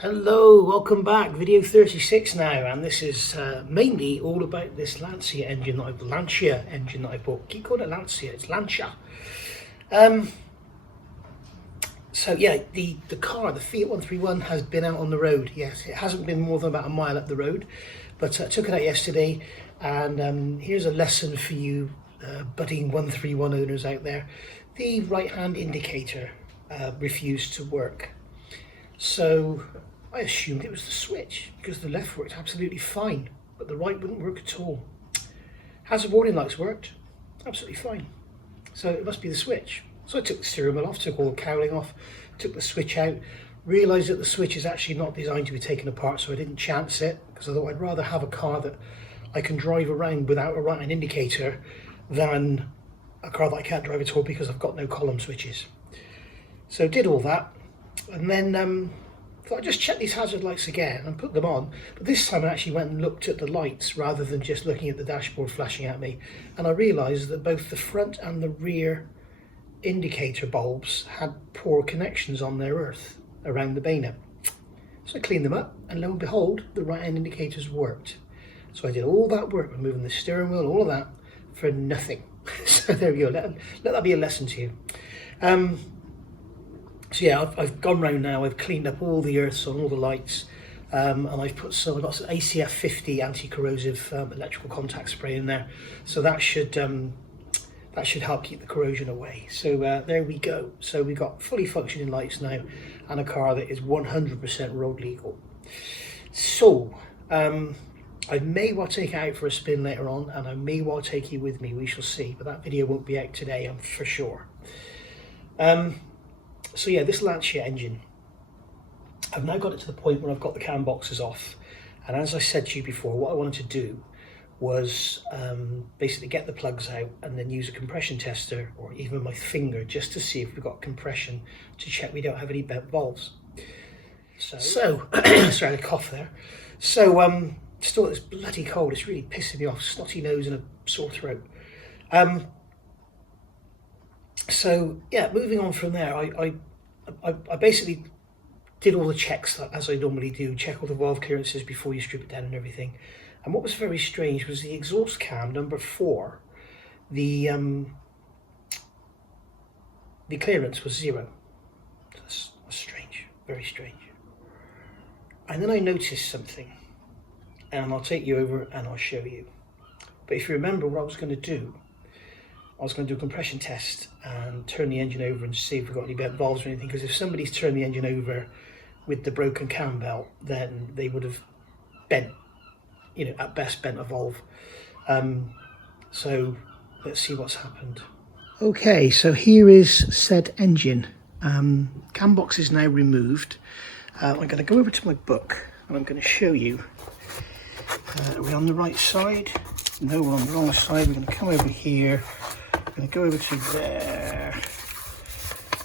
Hello, welcome back. Video 36 now, and this is mainly all about this Lancia engine that I bought. Keep calling it Lancia, it's Lancia. So yeah, the car, the Fiat 131, has been out on the road. Yes, it hasn't been more than about a mile up the road, but I took it out yesterday, and here's a lesson for you budding 131 owners out there. The right-hand indicator refused to work. So I assumed it was the switch because the left worked absolutely fine, but the right wouldn't work at all. Hazard warning lights worked absolutely fine, so it must be the switch. So I took the steering wheel off, took all the cowling off, took the switch out, realised that the switch is actually not designed to be taken apart, so I didn't chance it, because I thought I'd rather have a car that I can drive around without a right-hand indicator than a car that I can't drive at all because I've got no column switches. So did all that, and then thought I'd just check these hazard lights again and put them on, but this time I actually went and looked at the lights rather than just looking at the dashboard flashing at me, and I realised that both the front and the rear indicator bulbs had poor connections on their earth around the bayonet. So I cleaned them up, and lo and behold, the right hand indicators worked. So I did all that work, removing the steering wheel, all of that, for nothing. So there we go, let that be a lesson to you. So yeah, I've gone round now, I've cleaned up all the earths on all the lights, and I've got some ACF 50 anti-corrosive electrical contact spray in there, so that should help keep the corrosion away. So there we go. So we've got fully functioning lights now, and a car that is 100% road legal. So I may well take it out for a spin later on, and I may well take you with me, we shall see, but that video won't be out today, I'm for sure. So yeah, this Lancia engine, I've now got it to the point where I've got the cam boxes off, and as I said to you before, what I wanted to do was basically get the plugs out and then use a compression tester or even my finger just to see if we've got compression, to check we don't have any bent valves. So sorry, a cough there. So still, it's bloody cold, it's really pissing me off, snotty nose and a sore throat. So yeah, moving on from there, I basically did all the checks as I normally do, check all the valve clearances before you strip it down and everything. And what was very strange was the exhaust cam number 4, the clearance was 0. That's strange, very strange. And then I noticed something, and I'll take you over and I'll show you. But if you remember what I was going to do, I was going to do a compression test and turn the engine over and see if we've got any bent valves or anything, because if somebody's turned the engine over with the broken cam belt, then they would have bent, at best bent a valve. So let's see what's happened. Okay, so here is said engine. Cam box is now removed. I'm going to go over to my book and I'm going to show you. Are we on the right side? No, we're on the wrong side. We're going to come over here. I'm going to go over to there.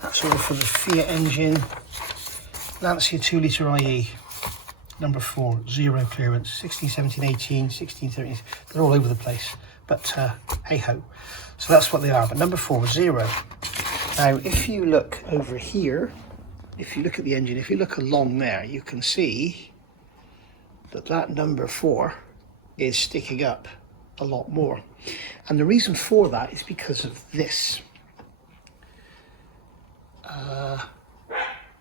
That's all for the Fiat engine. Lancia 2 litre IE. Number 4, 0 clearance. 16, 17, 18, 16, 17. They're all over the place. But hey ho. So that's what they are. But number 4, 0. Now, if you look over here, if you look at the engine, if you look along there, you can see that number 4 is sticking up a lot more. And the reason for that is because of this.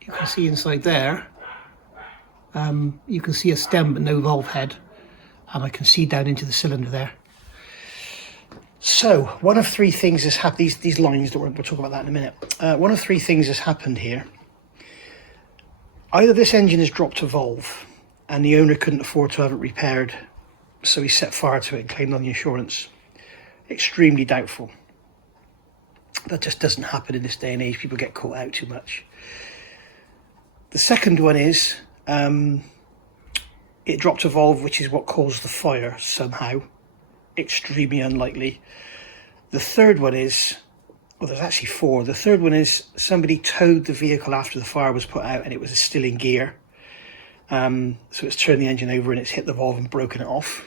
You can see inside there, you can see a stem but no valve head, and I can see down into the cylinder there. So one of 3 things has happened. These lines, we'll talk about that in a minute. One of 3 things has happened here. Either this engine has dropped a valve and the owner couldn't afford to have it repaired, so he set fire to it and claimed on the insurance. Extremely doubtful. That just doesn't happen in this day and age. People get caught out too much. The second one is it dropped a valve, which is what caused the fire somehow. Extremely unlikely. The third one is, well, there's actually 4. The third one is somebody towed the vehicle after the fire was put out and it was still in gear. So it's turned the engine over and it's hit the valve and broken it off.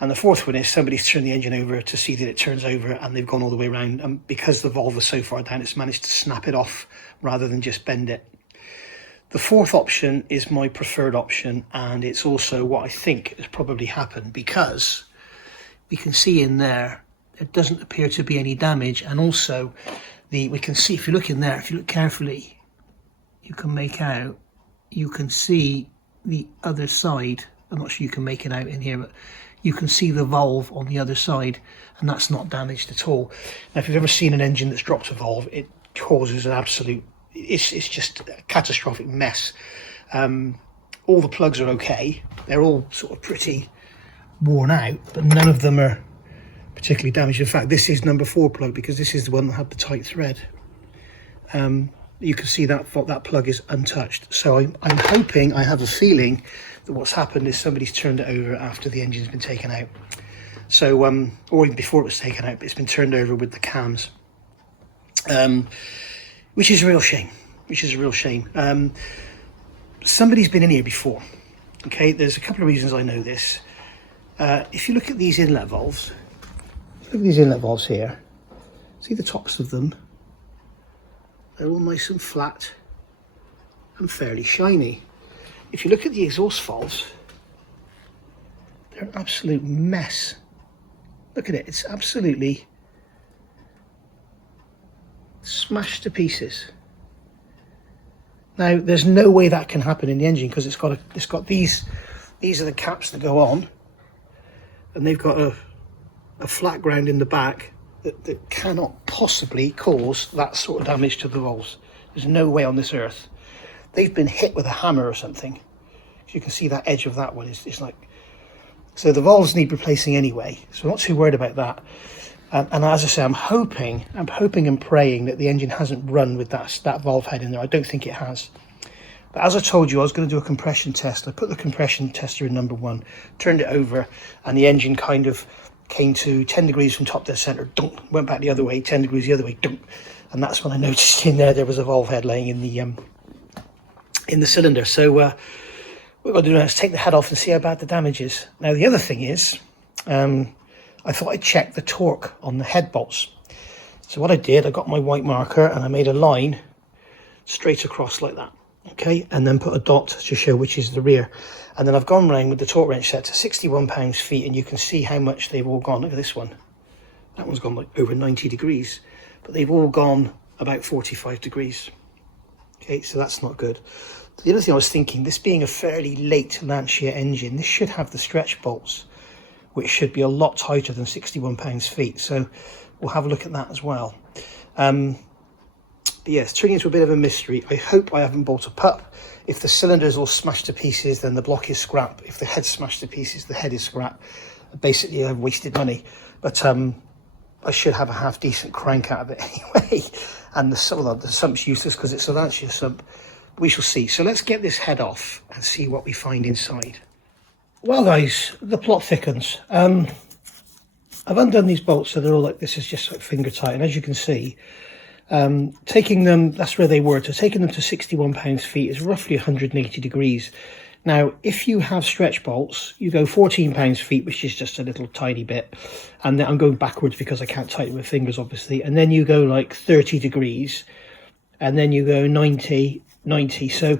And the fourth one is somebody's turned the engine over to see that it turns over and they've gone all the way around, and because the valve was so far down, it's managed to snap it off rather than just bend it. The fourth option is my preferred option, and it's also what I think has probably happened, because we can see in there doesn't appear to be any damage, and also we can see, if you look in there, if you look carefully, you can make out, you can see the other side. I'm not sure you can make it out in here, but you can see the valve on the other side, and that's not damaged at all. Now, if you've ever seen an engine that's dropped a valve, it causes an absolute, it's just a catastrophic mess. All the plugs are okay. They're all sort of pretty worn out, but none of them are particularly damaged. In fact, this is number 4 plug, because this is the one that had the tight thread. You can see that plug is untouched. So I'm hoping, I have a feeling that what's happened is somebody's turned it over after the engine's been taken out. So, or even before it was taken out, but it's been turned over with the cams. Which is a real shame, somebody's been in here before. Okay, there's a couple of reasons I know this. If you look at these inlet valves, here, see the tops of them, they're all nice and flat and fairly shiny. If you look at the exhaust valves, they're an absolute mess. Look at it, it's absolutely smashed to pieces. Now, there's no way that can happen in the engine, because it's got these are the caps that go on, and they've got a flat ground in the back that cannot possibly cause that sort of damage to the valves. There's no way on this earth. They've been hit with a hammer or something. You can see that edge of that one is like, so the valves need replacing anyway, so I'm not too worried about that. And as I say, I'm hoping and praying that the engine hasn't run with that valve head in there. I don't think it has. But as I told you, I was going to do a compression test. I put the compression tester in number 1, turned it over, and the engine kind of came to 10 degrees from top to center, dunk, went back the other way, 10 degrees the other way, dunk. And that's when I noticed in there was a valve head laying in the cylinder. So what we're going to do now is take the head off and see how bad the damage is. Now, the other thing is, I thought I'd check the torque on the head bolts. So what I did, I got my white marker and I made a line straight across like that, okay, and then put a dot to show which is the rear. And then I've gone round with the torque wrench set to 61 pounds-feet, and you can see how much they've all gone. Look at this one. That one's gone like over 90 degrees, but they've all gone about 45 degrees. Okay, so that's not good. The other thing I was thinking, this being a fairly late Lancia engine, this should have the stretch bolts, which should be a lot tighter than 61 pounds-feet. So we'll have a look at that as well. But yeah, it's turning into a bit of a mystery. I hope I haven't bought a pup. If the cylinder's all smashed to pieces, then the block is scrap. If the head's smashed to pieces, the head is scrap. Basically, I've wasted money. But I should have a half decent crank out of it anyway. And the sump's useless because it's a Lancia sump. We shall see. So let's get this head off and see what we find inside. Well guys, the plot thickens. I've undone these bolts so they're all like this, is just like finger tight, and as you can see, taking them, that's where they were, so taking them to 61 pounds-feet is roughly 180 degrees. Now if you have stretch bolts, you go 14 pounds-feet, which is just a little tiny bit, and then I'm going backwards because I can't tighten with fingers obviously, and then you go like 30 degrees, and then you go 90, so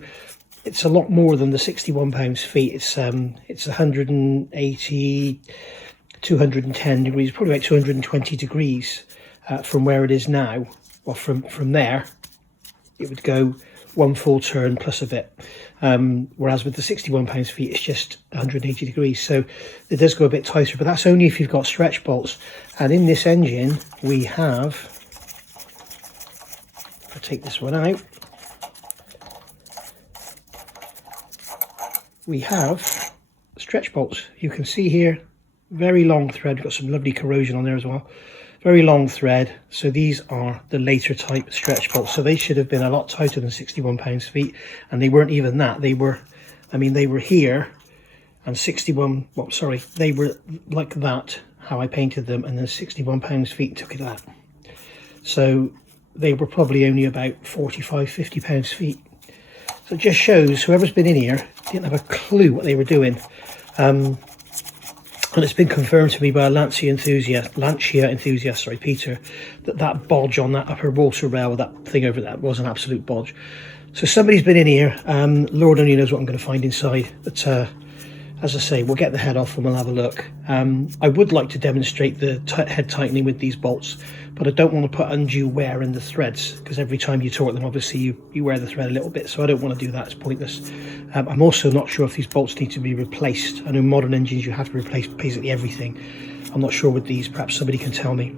it's a lot more than the 61 pounds-feet. It's 180, 210 degrees, probably about 220 degrees from where it is now. Well, from there, it would go one full turn plus a bit. Whereas with the 61 pounds-feet, it's just 180 degrees. So it does go a bit tighter, but that's only if you've got stretch bolts. And in this engine, we have, I'll take this one out. We have stretch bolts. You can see here, very long thread. We've got some lovely corrosion on there as well. Very long thread. So these are the later type stretch bolts. So they should have been a lot tighter than 61 pounds-feet, and they weren't even that. They were, I mean, they were here, and 61. Well, sorry, they were like that. How I painted them, and then 61 pounds-feet took it to that. So they were probably only about 45, 50 pounds-feet. So it just shows whoever's been in here didn't have a clue what they were doing. And it's been confirmed to me by a Lancia enthusiast, sorry, Peter, that bodge on that upper water rail, that thing over that, was an absolute bodge. So somebody's been in here. Lord only knows what I'm going to find inside. But as I say, we'll get the head off and we'll have a look. I would like to demonstrate the head tightening with these bolts, but I don't want to put undue wear in the threads, because every time you torque them, obviously you wear the thread a little bit, so I don't want to do that. It's pointless. I'm also not sure if these bolts need to be replaced. I know modern engines you have to replace basically everything. I'm not sure with these. Perhaps somebody can tell me.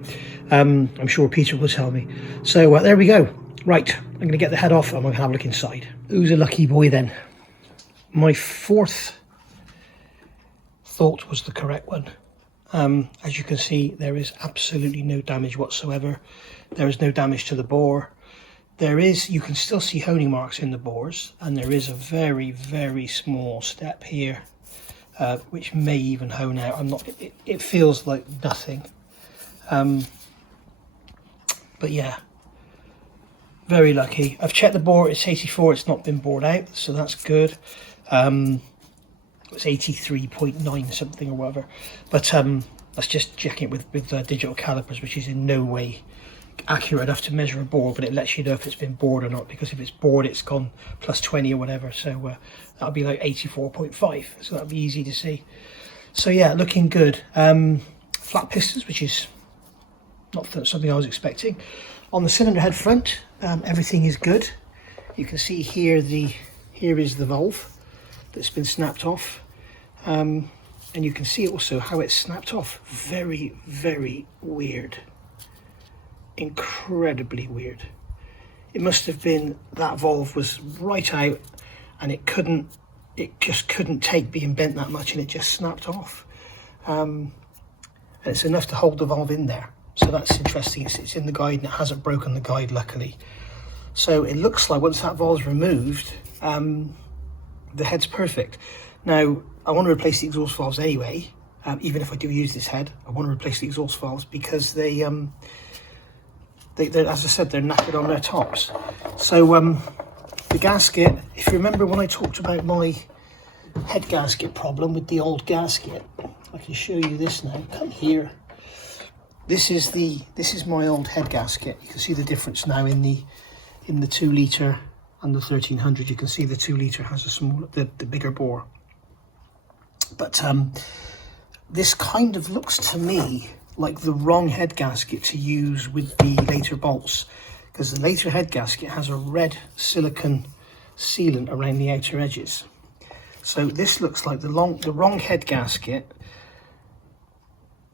I'm sure Peter will tell me. So there we go. Right, I'm going to get the head off and we're going to have a look inside. Who's a lucky boy then? My fourth thought was the correct one. As you can see, there is absolutely no damage whatsoever. There is no damage to the bore. You can still see honing marks in the bores, and there is a very, very small step here, which may even hone out. It feels like nothing. But yeah, very lucky. I've checked the bore, it's 84, it's not been bored out, so that's good. It's 83.9 something or whatever, but that's just checking it with digital calipers, which is in no way accurate enough to measure a bore, but it lets you know if it's been bored or not, because if it's bored it's gone plus 20 or whatever, so that'll be like 84.5, so that'll be easy to see. So yeah, looking good. Flat pistons, which is not something I was expecting. On the cylinder head front, everything is good. You can see here is the valve that's been snapped off, and you can see also how it's snapped off. Very, very weird. Incredibly weird. It must have been that valve was right out and it just couldn't take being bent that much, and it just snapped off. And it's enough to hold the valve in there, so that's interesting. It's in the guide and it hasn't broken the guide, luckily. So it looks like once that valve's removed, the head's perfect. Now I want to replace the exhaust valves anyway. Even if I do use this head, I want to replace the exhaust valves because they're, as I said, they're knackered on their tops. So the gasket, if you remember when I talked about my head gasket problem with the old gasket, I can show you this now. Come here. This is my old head gasket. You can see the difference now in the 2 litre and the 1300. You can see the 2 litre has a smaller, the bigger bore. But this kind of looks to me like the wrong head gasket to use with the later bolts, because the later head gasket has a red silicone sealant around the outer edges. So this looks like the wrong head gasket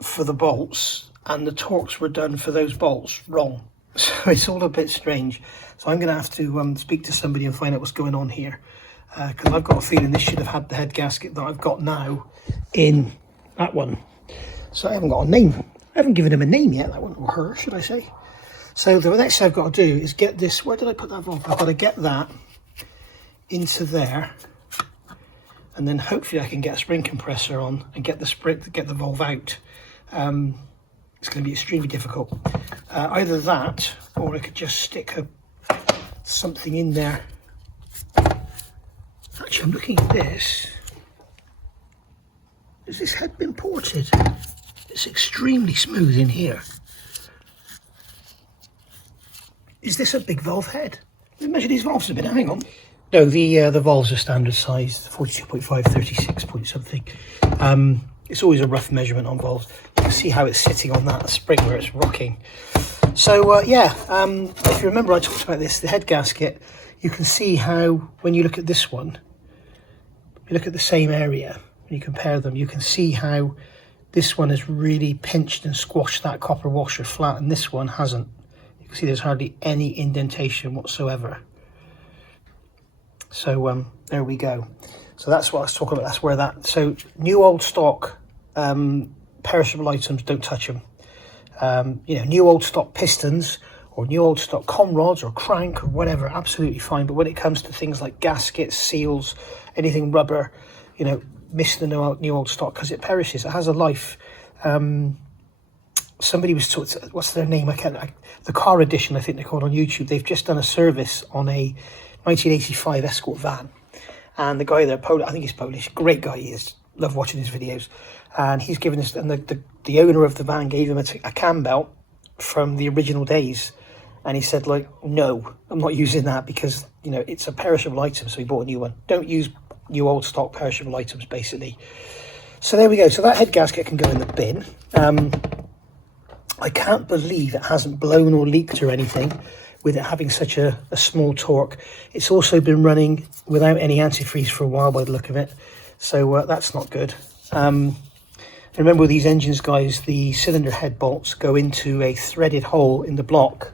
for the bolts, and the torques were done for those bolts wrong. So it's all a bit strange. So I'm going to have to speak to somebody and find out what's going on here, because I've got a feeling this should have had the head gasket that I've got now in that one. So I haven't got a name. I haven't given him a name yet, that one, or her, should I say. So the next thing I've got to do is get this, where did I put that valve? I've got to get that into there, and then hopefully I can get a spring compressor on and get the valve out. It's going to be extremely difficult. Either that, or I could just stick something in there. Actually, I'm looking at this. Has this head been ported? It's extremely smooth in here. Is this a big valve head? Let me measure these valves a bit. Hang on. No, the valves are standard size, 42.5, 36 point something. It's always a rough measurement on valves. You can see how it's sitting on that spring where it's rocking. So yeah, if you remember I talked about this, the head gasket, you can see how when you look at this one, you look at the same area, when you compare them, you can see how this one has really pinched and squashed that copper washer flat, and this one hasn't. You can see there's hardly any indentation whatsoever. So there we go. So that's what I was talking about. That's where that, so new old stock perishable items, don't touch them. You know, new old stock pistons or new old stock com rods or crank or whatever, absolutely fine. But when it comes to things like gaskets, seals, anything rubber, you know, miss the new old stock, because it perishes. It has a life. Somebody was talking, what's their name? The Car Edition, I think they're called on YouTube. They've just done a service on a 1985 Escort van, and the guy there, I think he's Polish, great guy he is, love watching his videos, and he's given us, and the owner of the van gave him a cam belt from the original days, and he said, like, no, I'm not using that because, you know, it's a perishable item, so he bought a new one. Don't use new old stock perishable items, basically. So there we go. So that head gasket can go in the bin. I can't believe it hasn't blown or leaked or anything with it having such a small torque. It's also been running without any antifreeze for a while by the look of it, so that's not good. Remember with these engines, guys, the cylinder head bolts go into a threaded hole in the block,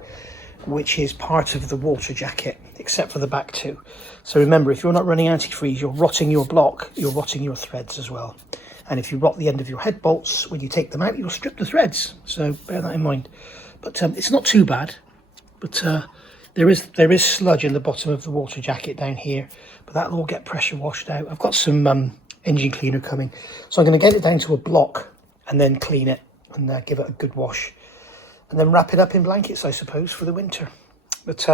which is part of the water jacket, except for the back two. So remember, if you're not running antifreeze, you're rotting your block, you're rotting your threads as well. And if you rot the end of your head bolts, when you take them out, you'll strip the threads. So bear that in mind. But it's not too bad. But there is sludge in the bottom of the water jacket down here. But that'll all get pressure washed out. I've got some engine cleaner coming. So I'm going to get it down to a block and then clean it and give it a good wash. And then wrap it up in blankets, I suppose, for the winter. But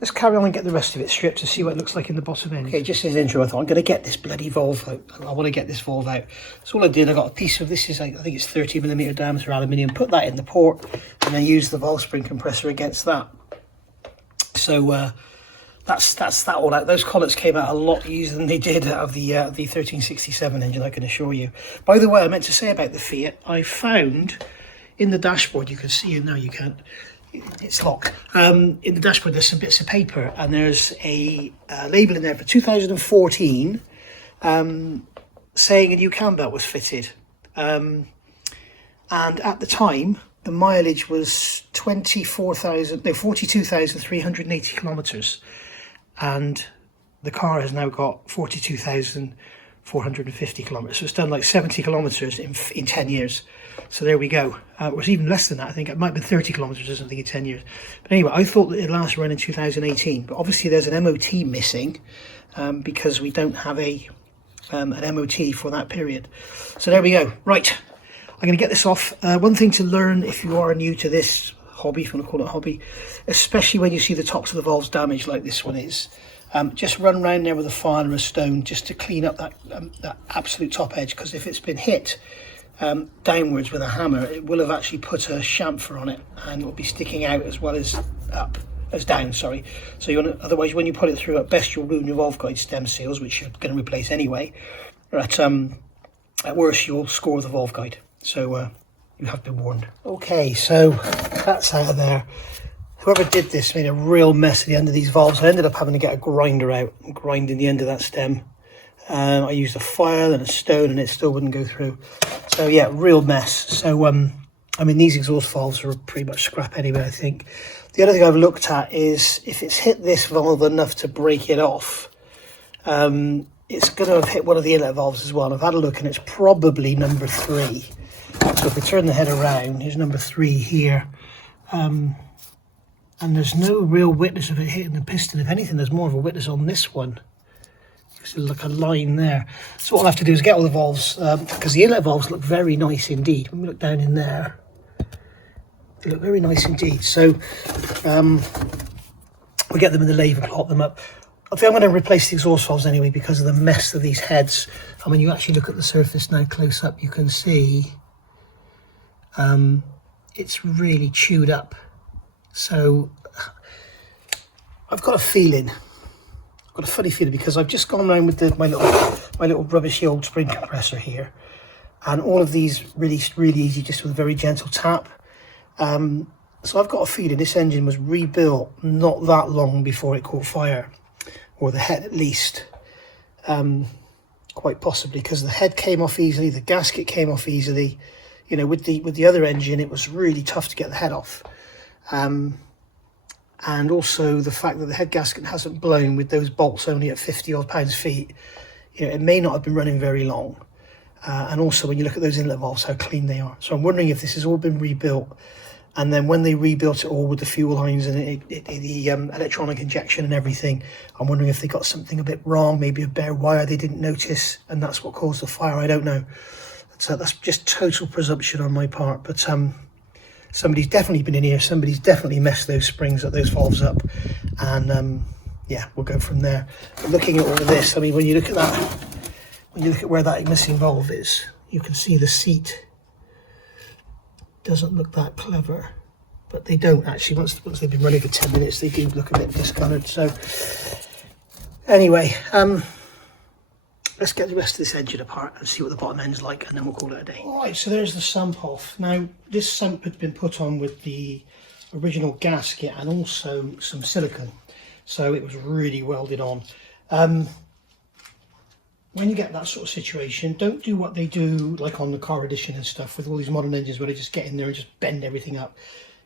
let's carry on and get the rest of it stripped to see what it looks like in the bottom end. Okay, just as intro, I thought I'm going to get this bloody valve out. I want to get this valve out. So all I did, I got a piece of this, I think it's 30mm diameter aluminium, put that in the port, and then use the valve spring compressor against that. So that's that all out. Those collets came out a lot easier than they did out of the 1367 engine, I can assure you. By the way, I meant to say about the Fiat, I found in the dashboard, you can see it now, you can't. It's locked. In the dashboard there's some bits of paper, and there's a label in there for 2014 saying a new cam belt was fitted, and at the time the mileage was 42,380 kilometers, and the car has now got 42,450 kilometers, so it's done like 70 kilometers in 10 years. So there we go. It was even less than that. I think it might have been 30 kilometers or something in 10 years. But anyway, I thought that it last ran in 2018. But obviously there's an MOT missing because we don't have an MOT for that period. So there we go. Right. I'm going to get this off. One thing to learn if you are new to this hobby, if you want to call it a hobby, especially when you see the tops of the valves damaged like this one is, just run around there with a file or a stone just to clean up that absolute top edge, because if it's been hit downwards with a hammer, it will have actually put a chamfer on it, and it will be sticking out as well as down, sorry. So you want to, otherwise when you put it through, at best you'll ruin your valve guide stem seals, which you're going to replace anyway. At worst you'll score the valve guide. So you have been warned. Okay, so that's out of there. Whoever did this made a real mess at the end of these valves. I ended up having to get a grinder out and grinding the end of that stem. I used a file and a stone and it still wouldn't go through. So yeah, real mess. So I mean, these exhaust valves are pretty much scrap anyway, I think. The other thing I've looked at is if it's hit this valve enough to break it off, it's going to have hit one of the inlet valves as well. And I've had a look and it's probably number 3. So if we turn the head around, here's number 3 here. And there's no real witness of it hitting the piston. If anything, there's more of a witness on this one. There's like a line there. So what I'll have to do is get all the valves, because the inlet valves look very nice indeed. When we look down in there, they look very nice indeed. So we'll get them in the lathe and plot them up. I think I'm going to replace the exhaust valves anyway because of the mess of these heads. And when you actually look at the surface now close up, you can see it's really chewed up. So I've got a feeling, I've got a funny feeling, because I've just gone around with my little rubbishy old spring compressor here, and all of these released really easy, just with a very gentle tap. So I've got a feeling this engine was rebuilt not that long before it caught fire, or the head at least, quite possibly, because the head came off easily, the gasket came off easily. You know, with the other engine, it was really tough to get the head off. And also the fact that the head gasket hasn't blown with those bolts only at 50 odd pounds-feet, you know, it may not have been running very long. And also when you look at those inlet valves, how clean they are. So I'm wondering if this has all been rebuilt, and then when they rebuilt it all with the fuel lines and the electronic injection and everything, I'm wondering if they got something a bit wrong, maybe a bare wire they didn't notice, and that's what caused the fire. I don't know. So that's just total presumption on my part, but somebody's definitely been in here, somebody's definitely messed those springs up, those valves up, and yeah, we'll go from there. But looking at all of this, I mean, when you look at when you look at where that missing valve is, you can see the seat doesn't look that clever, but they don't actually. Once they've been running for 10 minutes, they do look a bit discoloured. So anyway, let's get the rest of this engine apart and see what the bottom end's like, and then we'll call it a day. All right, so there's the sump off. Now, this sump had been put on with the original gasket and also some silicone, so it was really welded on. When you get that sort of situation, don't do what they do like on the car edition and stuff with all these modern engines where they just get in there and just bend everything up,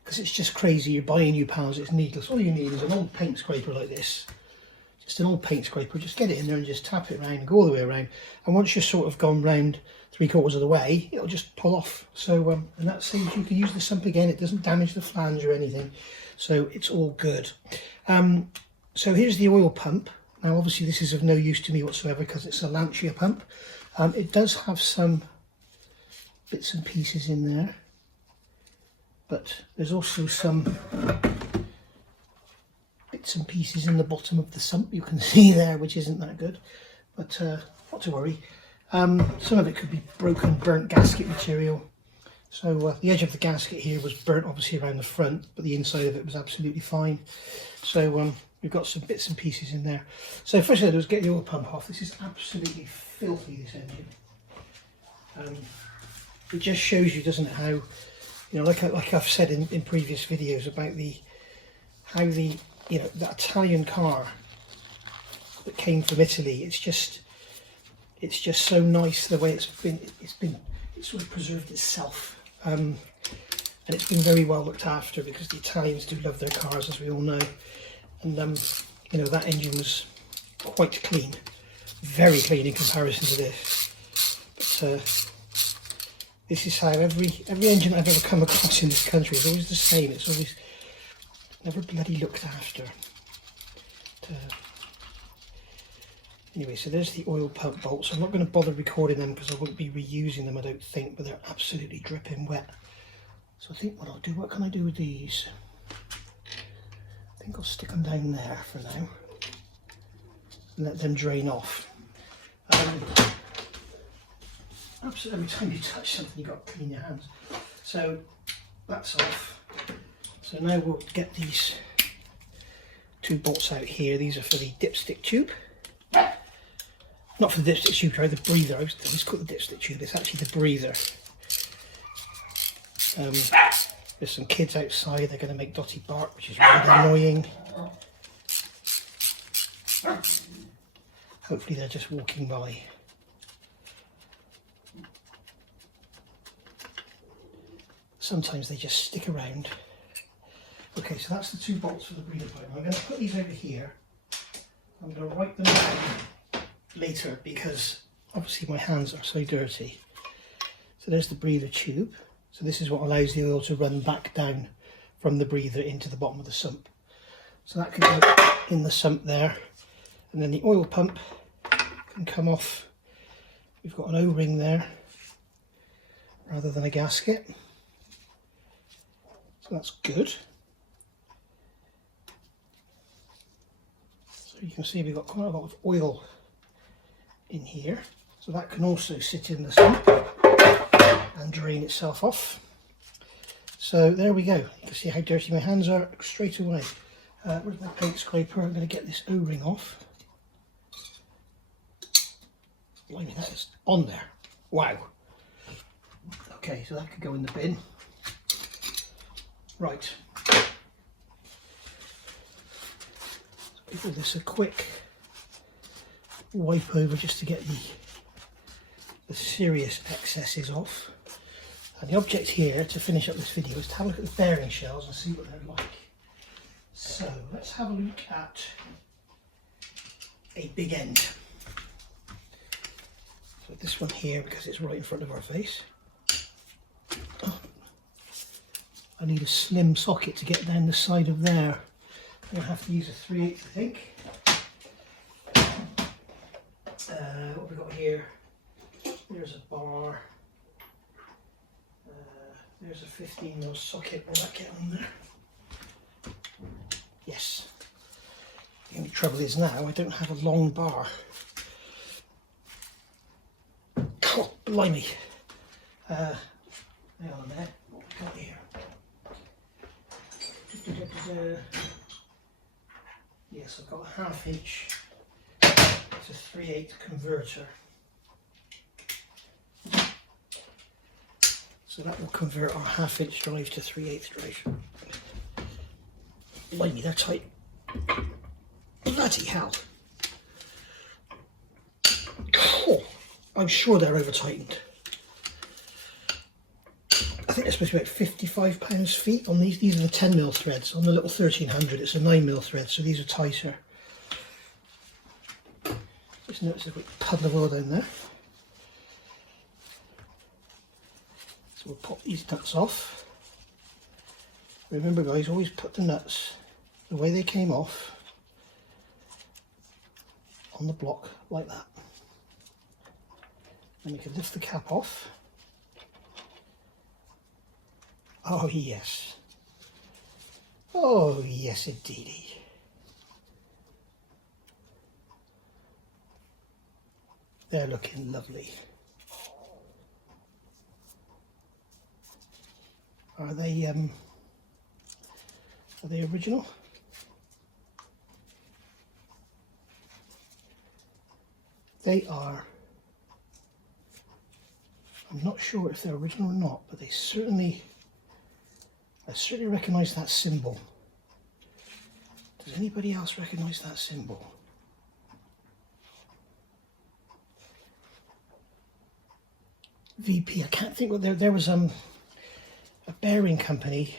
because it's just crazy. You're buying new panels, it's needless. All you need is an old paint scraper like this, just an old paint scraper. Just get it in there and just tap it around and go all the way around, and once you're sort of gone round 3/4 of the way, it'll just pull off. So and that saves you can use the sump again. It doesn't damage the flange or anything, so it's all good. So here's the oil pump. Now obviously this is of no use to me whatsoever because it's a Lancia pump. It does have some bits and pieces in there, but there's also some bits and pieces in the bottom of the sump you can see there, which isn't that good, but not to worry. Some of it could be broken, burnt gasket material. So the edge of the gasket here was burnt obviously around the front, but the inside of it was absolutely fine. So we've got some bits and pieces in there. So first thing I do is get the oil pump off. This is absolutely filthy, this engine. It just shows you, doesn't it, how, you know, like I've said in previous videos about how the you know, that Italian car that came from Italy, it's just so nice the way it's sort of preserved itself, and it's been very well looked after because the Italians do love their cars, as we all know. And you know, that engine was quite clean, very clean in comparison to this. But this is how every engine I've ever come across in this country is always the same. It's always never bloody looked after. Anyway, so there's the oil pump bolts. I'm not going to bother recording them because I won't be reusing them, I don't think, but they're absolutely dripping wet. So I think what I'll do, what can I do with these? I think I'll stick them down there for now and let them drain off. Absolutely, every time you touch something you've got to clean your hands. So that's off. So now we'll get these two bolts out here. These are for the dipstick tube. Not for the dipstick tube, sorry, the breather. I was called the dipstick tube. It's actually the breather. There's some kids outside. They're going to make Dotty bark, which is really annoying. Hopefully they're just walking by. Sometimes they just stick around. Okay, so that's the two bolts for the breather pipe. I'm going to put these over here. I'm going to wipe them down later because obviously my hands are so dirty. So there's the breather tube. So this is what allows the oil to run back down from the breather into the bottom of the sump. So that can go in the sump there. And then the oil pump can come off. We've got an O-ring there rather than a gasket. So that's good. So you can see we've got quite a lot of oil in here. So that can also sit in the sump and drain itself off. So there we go. You can see how dirty my hands are straight away. Where's my paint scraper? I'm going to get this O-ring off. Blimey, that is on there. Wow. Okay, so that could go in the bin. Right. Let's give this a quick wipe over just to get the serious excesses off. And the object here to finish up this video is to have a look at the bearing shells and see what they're like. So let's have a look at a big end. So this one here, because it's right in front of our face. Oh, I need a slim socket to get down the side of there. I'm going to have to use a 3/8, I think. What have we got here? There's a bar. There's a 15mm socket. Will that get on there? Yes. The only trouble is now I don't have a long bar. Oh, blimey. Hang on a minute. What have we got here? Yes, I've got a 1/2 inch to 3/8 converter. So that will convert our 1/2 inch drive to 3/8 drive. Blimey, they're tight. Bloody hell. Oh, I'm sure they're over tightened. I think they're supposed to be about 55 pounds-feet on these. These are the 10mm threads. On the little 1300 it's a 9mm thread, so these are tighter. Just notice a quick puddle of oil down there. So we'll pop these nuts off. Remember guys, always put the nuts the way they came off on the block like that. Then we can lift the cap off. Oh yes. Oh yes indeedy. They're looking lovely. Are they original? They are. I'm not sure if they're original or not, but they certainly, I certainly recognise that symbol. Does anybody else recognise that symbol? VP, I can't think what there was a bearing company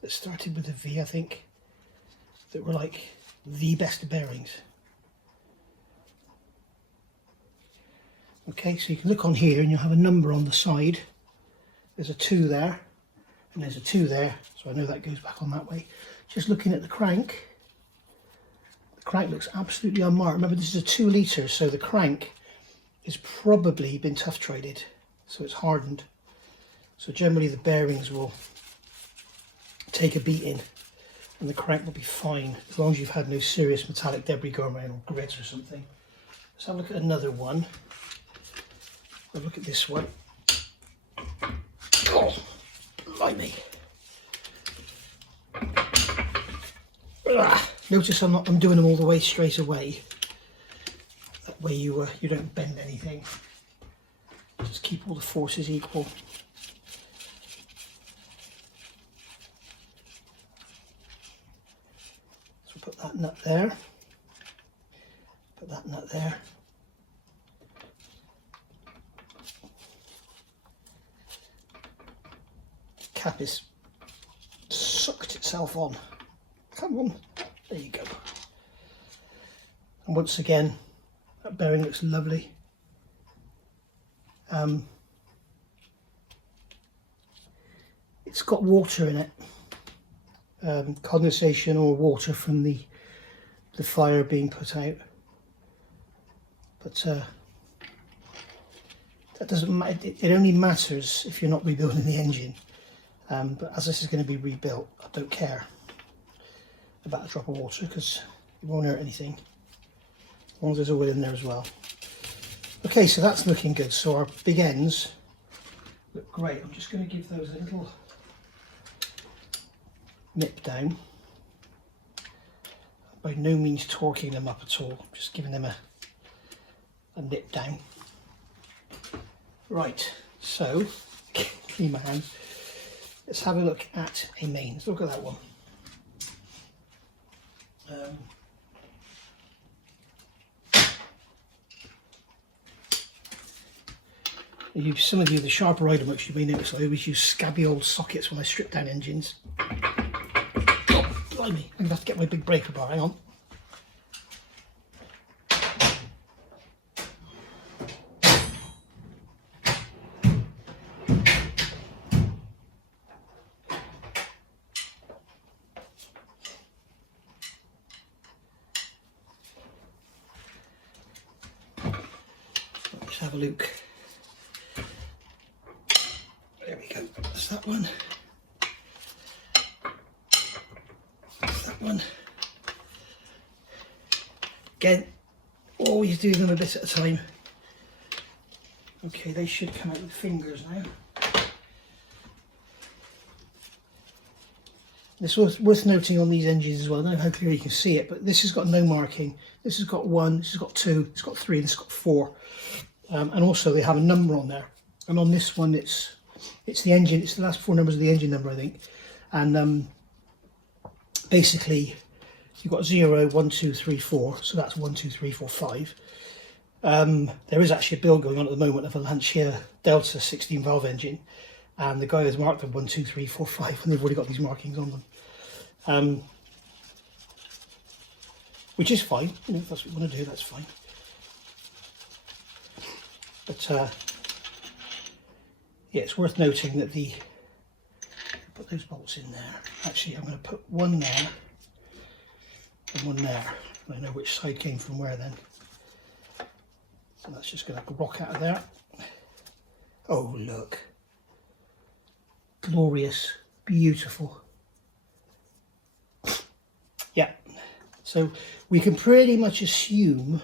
that started with a V, I think, that were like the best of bearings. Okay, so you can look on here and you'll have a number on the side. There's a 2 there, and there's a 2 there, so I know that goes back on that way. Just looking at the crank looks absolutely unmarked. Remember, this is a 2 litre, so the crank has probably been tough traded, so it's hardened. So generally the bearings will take a beating and the crank will be fine, as long as you've had no serious metallic debris going around or grits or something. Let's have a look at another one. I'll look at this one. Oh, blimey. Notice I'm doing them all the way straight away. That way you don't bend anything. Just keep all the forces equal. So put that nut there. Put that nut there. Cap is sucked itself on. Come on, there you go. And once again, that bearing looks lovely. It's got water in it, condensation or water from the fire being put out. But that doesn't matter. It only matters if you're not rebuilding the engine. But as this is going to be rebuilt, I don't care about a drop of water because it won't hurt anything, as long as there's oil in there as well. Okay, so that's looking good. So our big ends look great. I'm just going to give those a little nip down. By no means torquing them up at all, I'm just giving them a nip down. Right, so clean my hands. Let's have a look at a main. Let's look at that one. Some of you, the sharper rider much, you may notice I always use scabby old sockets when I strip down engines. Oh, blimey, I'm going to have to get my big breaker bar, hang on. Let's have a look. There we go, that's that one. That's that one. Again, always do them a bit at a time. Okay, they should come out with fingers now. It's worth noting on these engines as well, I don't know how clearly you can see it, but this has got no marking. This has got 1, this has got 2, it's got 3, and it's got 4. And also they have a number on there. And on this one it's the engine, it's the last 4 numbers of the engine number, I think. And basically you've got 0, 1, 2, 3, 4, so that's 1, 2, 3, 4, 5. There is actually a build going on at the moment of a Lancia Delta 16 valve engine, and the guy has marked them 1, 2, 3, 4, 5, and they've already got these markings on them. Which is fine, you know, if that's what you want to do, that's fine. But yeah, it's worth noting that put those bolts in there. Actually, I'm going to put one there and one there. I know which side came from where then. So that's just going to rock out of there. Oh, look. Glorious, beautiful. Yeah, so we can pretty much assume,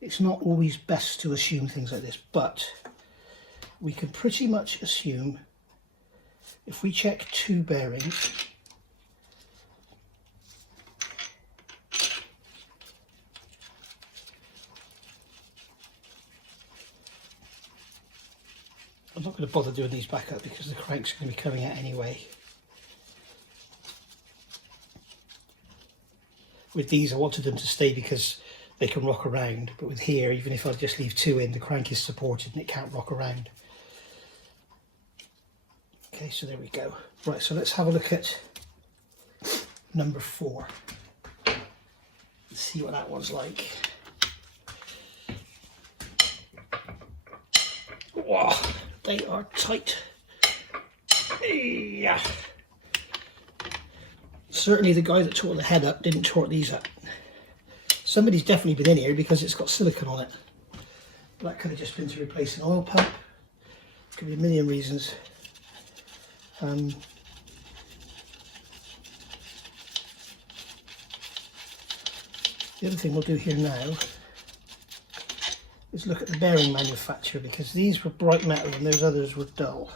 it's not always best to assume things like this, but we can pretty much assume if we check 2 bearings, I'm not going to bother doing these back up because the cranks are going to be coming out anyway. With these I wanted them to stay because they can rock around, but with here, even if I just leave 2 in, the crank is supported and it can't rock around. Okay, so there we go. Right, so let's have a look at number 4. Let's see what that one's like. Wow, they are tight. Yeah. Certainly the guy that tore the head up didn't tore these up. Somebody's definitely been in here because it's got silicone on it. That could have just been to replace an oil pump. Could be a million reasons. The other thing we'll do here now is look at the bearing manufacturer, because these were bright metal and those others were dull.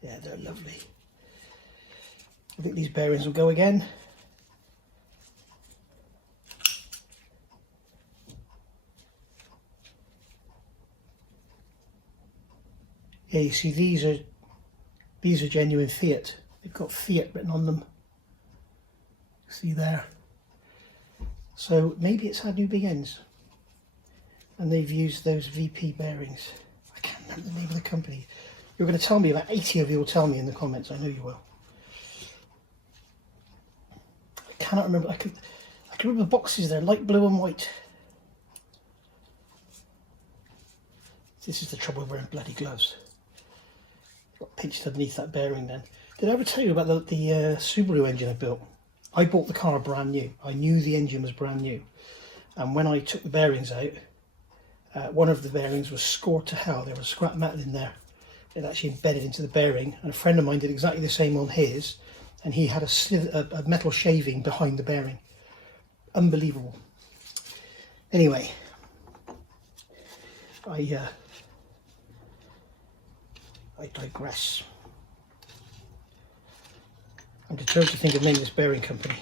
Yeah, they're lovely. I think these bearings will go again. Yeah, you see these are genuine Fiat. They've got Fiat written on them. See there. So maybe it's had new big ends and they've used those VP bearings. I can't remember the name of the company. You're going to tell me, about 80 of you will tell me in the comments, I know you will. I cannot remember, I can remember the boxes there, light blue and white. This is the trouble with wearing bloody gloves. Got pinched underneath that bearing then. Did I ever tell you about the Subaru engine I built? I bought the car brand new. I knew the engine was brand new. And when I took the bearings out, one of the bearings was scored to hell. There was scrap metal in there. It actually embedded into the bearing. And a friend of mine did exactly the same on his. And he had a metal shaving behind the bearing. Unbelievable. Anyway, I digress. I'm determined to think of naming this bearing company.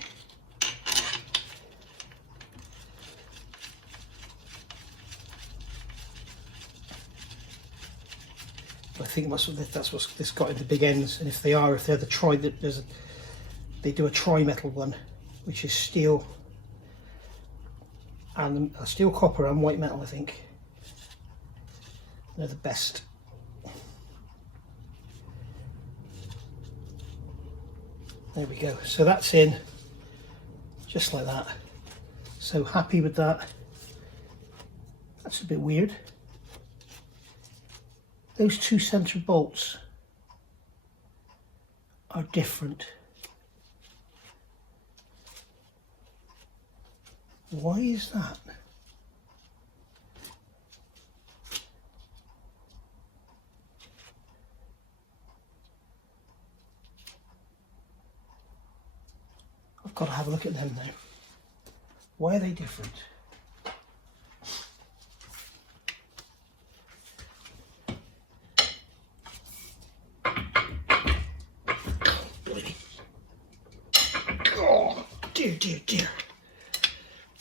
I think that's what this got into big ends, and if they're the they do a tri-metal one, which is steel and steel, copper and white metal. I think they're the best. There we go. So that's in, just like that. So happy with that. That's a bit weird. Those 2 centre bolts are different. Why is that? I've got to have a look at them now. Why are they different? Oh, dear, dear, dear.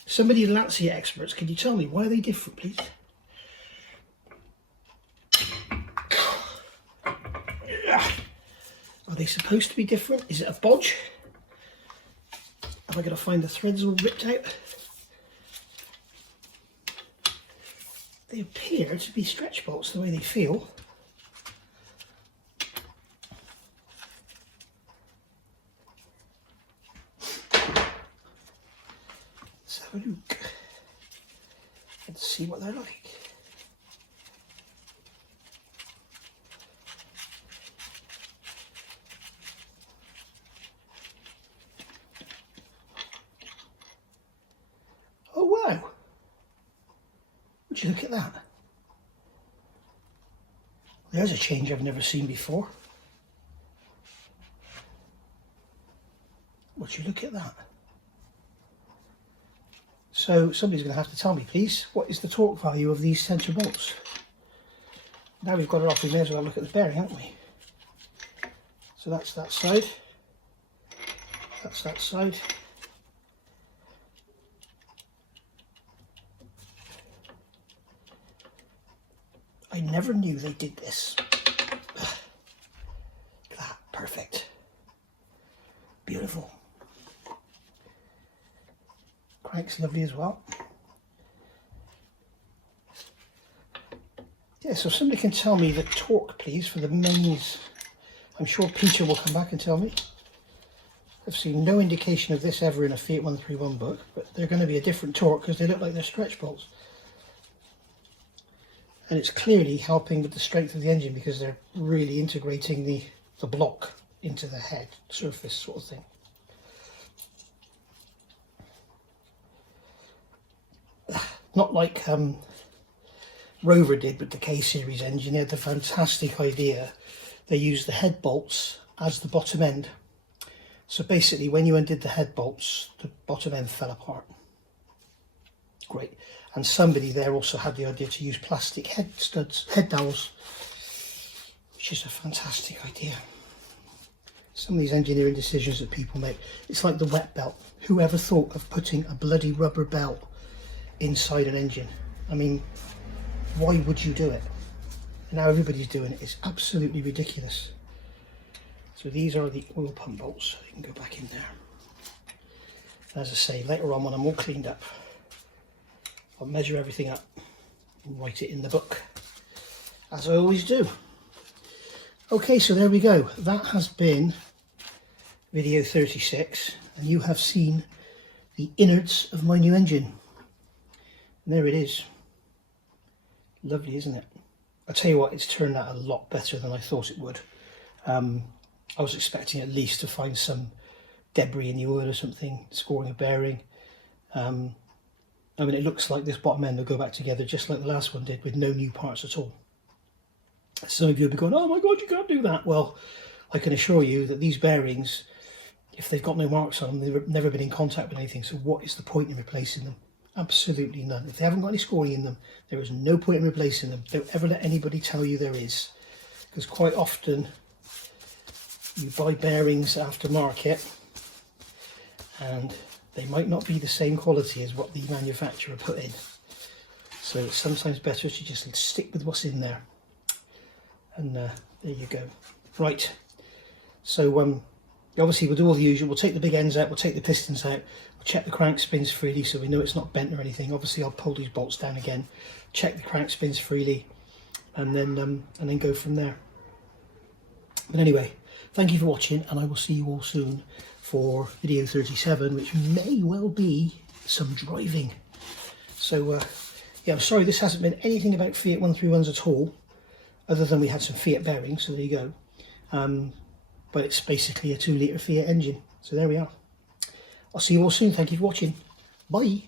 Somebody Lancia experts, can you tell me why are they different, please? Are they supposed to be different? Is it a bodge? Am I going to find the threads all ripped out? They appear to be stretch bolts the way they feel. Let's have a look and see what they're like. Oh wow! Would you look at that? There's a change I've never seen before. Would you look at that? So somebody's going to have to tell me, please, what is the torque value of these centre bolts? Now we've got it off, we may as well have a look at the bearing, haven't we? So that's that side. That's that side. I never knew they did this. Look at that, perfect. Beautiful. Crank's lovely as well. Yeah, so if somebody can tell me the torque, please, for the mains. I'm sure Peter will come back and tell me. I've seen no indication of this ever in a Fiat 131 book, but they're going to be a different torque because they look like they're stretch bolts. And it's clearly helping with the strength of the engine because they're really integrating the block into the head surface sort of thing. Not like Rover did with the K-Series engine. They had the fantastic idea. They used the head bolts as the bottom end. So basically when you undid the head bolts, the bottom end fell apart. Great. And somebody there also had the idea to use plastic head studs, head dowels, which is a fantastic idea. Some of these engineering decisions that people make, it's like the wet belt. Whoever thought of putting a bloody rubber belt inside an engine? I mean, why would you do it? And now everybody's doing it. It's absolutely ridiculous. So these are the oil pump bolts. So you can go back in there. As I say, later on when I'm all cleaned up, I'll measure everything up and write it in the book, as I always do. Okay, so there we go. That has been video 36, and you have seen the innards of my new engine. And there it is. Lovely, isn't it? I'll tell you what, it's turned out a lot better than I thought it would. I was expecting at least to find some debris in the oil or something, scoring a bearing. I mean, it looks like this bottom end will go back together just like the last one did, with no new parts at all. Some of you will be going, oh my God, you can't do that. Well, I can assure you that these bearings, if they've got no marks on them, they've never been in contact with anything. So what is the point in replacing them? Absolutely none. If they haven't got any scoring in them, there is no point in replacing them. Don't ever let anybody tell you there is. Because quite often you buy bearings aftermarket and they might not be the same quality as what the manufacturer put in. So it's sometimes better to just stick with what's in there. And there you go. Right, so obviously we'll do all the usual. We'll take the big ends out, we'll take the pistons out, we'll check the crank spins freely so we know it's not bent or anything. Obviously I'll pull these bolts down again, check the crank spins freely, and then go from there. But anyway, thank you for watching, and I will see you all soon for video 37, which may well be some driving. So yeah, I'm sorry this hasn't been anything about Fiat 131s at all, other than we had some Fiat bearings, so there you go. But it's basically a 2 litre Fiat engine. So there we are. I'll see you all soon. Thank you for watching. Bye.